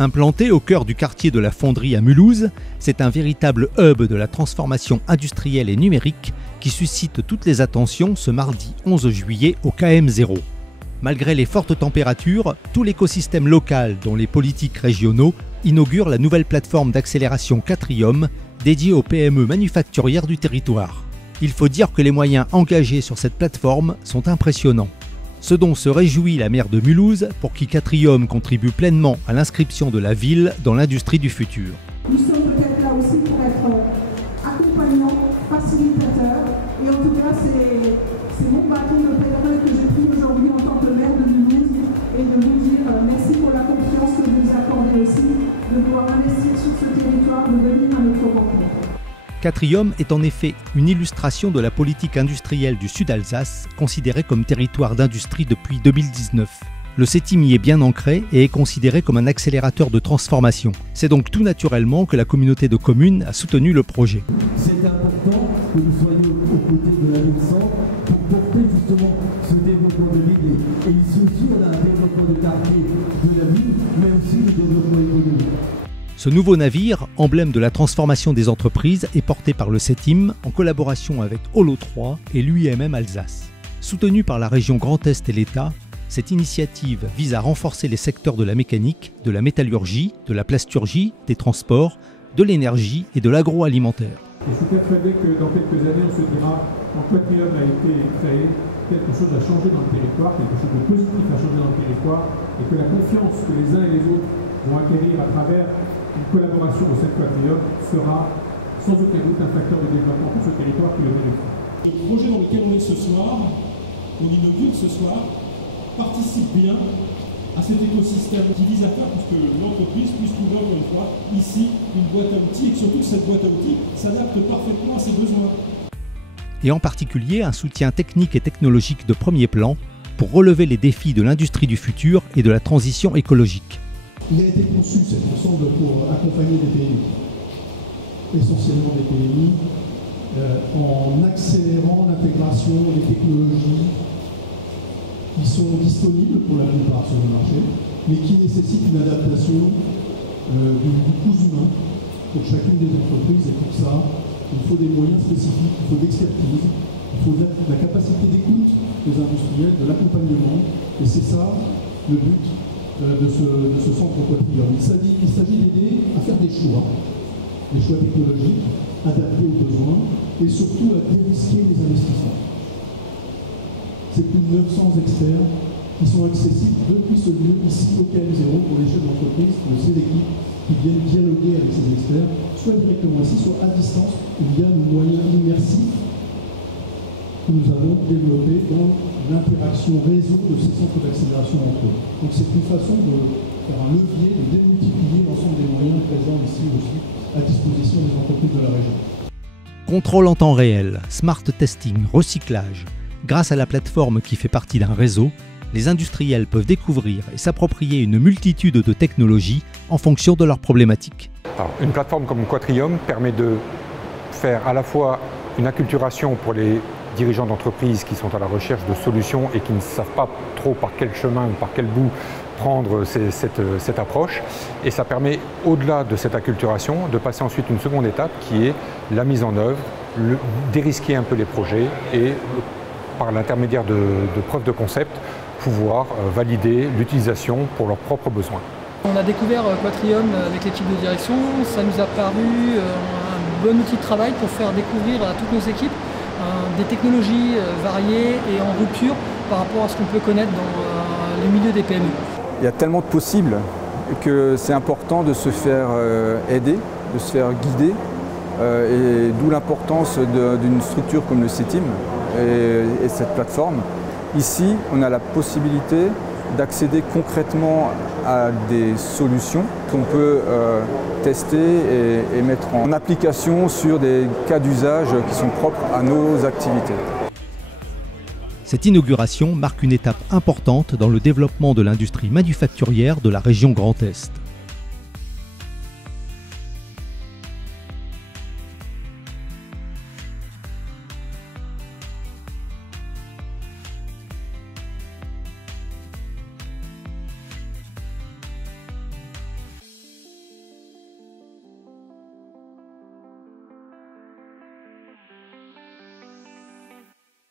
Implanté au cœur du quartier de la Fonderie à Mulhouse, c'est un véritable hub de la transformation industrielle et numérique qui suscite toutes les attentions ce mardi 11 juillet au KM0. Malgré les fortes températures, tout l'écosystème local, dont les politiques régionaux, inaugure la nouvelle plateforme d'accélération Quatrium dédiée aux PME manufacturières du territoire. Il faut dire que les moyens engagés sur cette plateforme sont impressionnants. Ce dont se réjouit la maire de Mulhouse, pour qui Quatrium contribue pleinement à l'inscription de la ville dans l'industrie du futur. Nous sommes peut-être là aussi pour être accompagnants, facilitateurs, et en tout cas c'est mon bâton de pèlerin que j'ai pris aujourd'hui en tant que maire de Mulhouse, et de vous dire merci pour la confiance que vous nous accordez aussi, de pouvoir investir sur ce territoire, de venir à notre rencontre. Quatrium est en effet une illustration de la politique industrielle du Sud-Alsace, considérée comme territoire d'industrie depuis 2019. Le CETIM y est bien ancré et est considéré comme un accélérateur de transformation. C'est donc tout naturellement que la communauté de communes a soutenu le projet. C'est important que nous soyons aux côtés de la ville-centre pour porter justement ce développement de ville. Et ici aussi, on a un développement de quartier de la ville, mais aussi le développement économique. Ce nouveau navire, emblème de la transformation des entreprises, est porté par le CETIM en collaboration avec Holo 3 et l'UIMM Alsace. Soutenu par la région Grand Est et l'État, cette initiative vise à renforcer les secteurs de la mécanique, de la métallurgie, de la plasturgie, des transports, de l'énergie et de l'agroalimentaire. Je suis persuadé que dans quelques années, on se dira quand Quatrium a été créé, quelque chose a changé dans le territoire, quelque chose de positif a changé dans le territoire, et que la confiance que les uns et les autres vont acquérir à travers une collaboration au sein de Quatrium sera sans aucun doute un facteur de développement pour ce territoire qui le mérite. Le projet dans lequel on est ce soir, on inaugure ce soir, participe bien à cet écosystème qui vise à faire pour que l'entreprise puisse trouver encore une fois ici une boîte à outils et que surtout cette boîte à outils s'adapte parfaitement à ses besoins. Et en particulier un soutien technique et technologique de premier plan pour relever les défis de l'industrie du futur et de la transition écologique. Il a été conçu cet ensemble pour accompagner des PMI, essentiellement des PMI, en accélérant l'intégration des technologies qui sont disponibles pour la plupart sur le marché, mais qui nécessitent une adaptation du coût humain pour chacune des entreprises. Et pour ça, il faut des moyens spécifiques, il faut de l'expertise, il faut de la capacité d'écoute des industriels, de l'accompagnement. Et c'est ça le but de ce centre Quatrium. Il s'agit d'aider à faire des choix technologiques, adaptés aux besoins, et surtout à dérisquer les investissements. C'est plus de 900 experts qui sont accessibles depuis ce lieu, ici au KM0, pour les chefs d'entreprise, pour ces équipes qui viennent dialoguer avec ces experts, soit directement ici, soit à distance, via nos moyens immersifs que nous avons développés dans l'interaction réseau de ces centres d'accélération entre eux. Donc c'est une façon de faire un levier, de démultiplier l'ensemble des moyens présents ici aussi à disposition des entreprises de la région. Contrôle en temps réel, smart testing, recyclage. Grâce à la plateforme qui fait partie d'un réseau, les industriels peuvent découvrir et s'approprier une multitude de technologies en fonction de leurs problématiques. Alors, une plateforme comme Quatrium permet de faire à la fois une acculturation pour les dirigeants d'entreprises qui sont à la recherche de solutions et qui ne savent pas trop par quel chemin ou par quel bout prendre cette approche. Et ça permet, au-delà de cette acculturation, de passer ensuite une seconde étape qui est la mise en œuvre, dérisquer un peu les projets et, par l'intermédiaire de preuves de concept, pouvoir valider l'utilisation pour leurs propres besoins. On a découvert Quatrium avec l'équipe de direction, ça nous a paru un bon outil de travail pour faire découvrir à toutes nos équipes des technologies variées et en rupture par rapport à ce qu'on peut connaître dans les milieux des PME. Il y a tellement de possibles que c'est important de se faire aider, de se faire guider, et d'où l'importance d'une structure comme le CETIM et cette plateforme. Ici, on a la possibilité d'accéder concrètement à des solutions qu'on peut tester et mettre en application sur des cas d'usage qui sont propres à nos activités. Cette inauguration marque une étape importante dans le développement de l'industrie manufacturière de la région Grand Est.